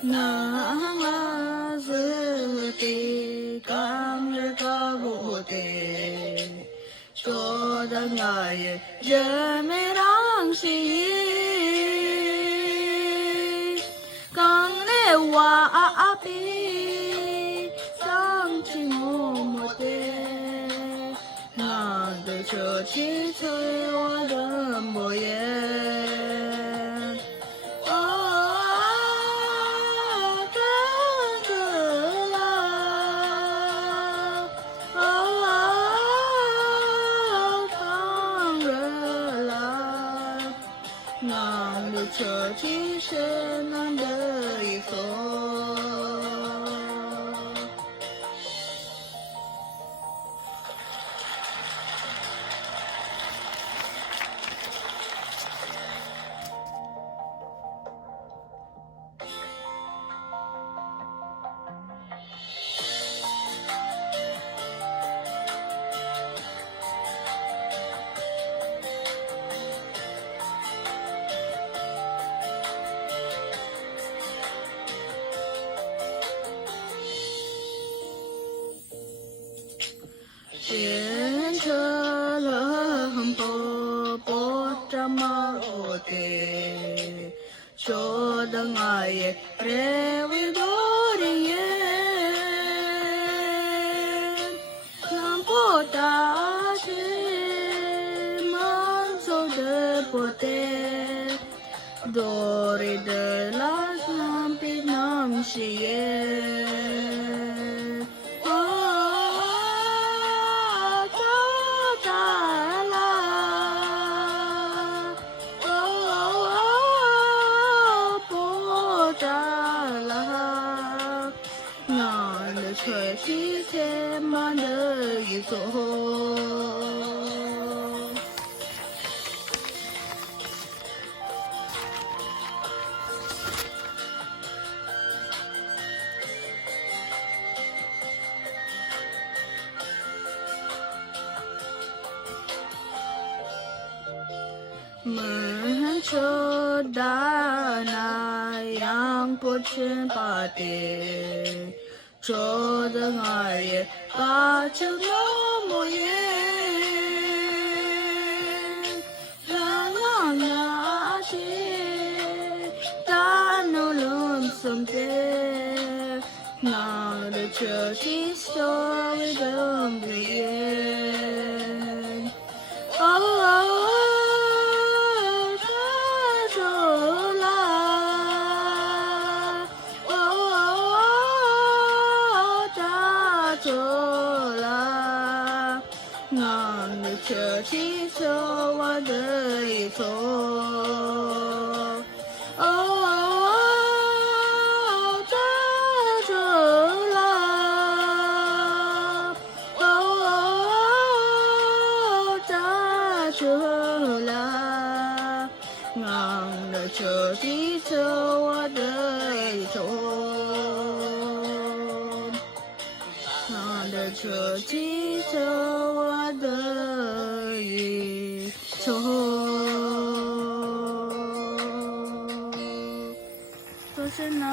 那是的，刚日个不得，说的我也人没让心，刚来哇比，想起我没得，那的车汽车我的模样。这其实难得一逢。电车了很波着马路的，说的我也认为多的人，看不大是满手的不得，多的拉上比南西耶。吹起天满的一座，门车大那样不成八点。说的我也把这那么远，让那些大脑冷松的，那的这些所谓的语言，哦。这汽车我的一头，哦，打着啦，哦，打着啦，俺的这汽车我的一头，俺的这汽车我的一头，多谢呢。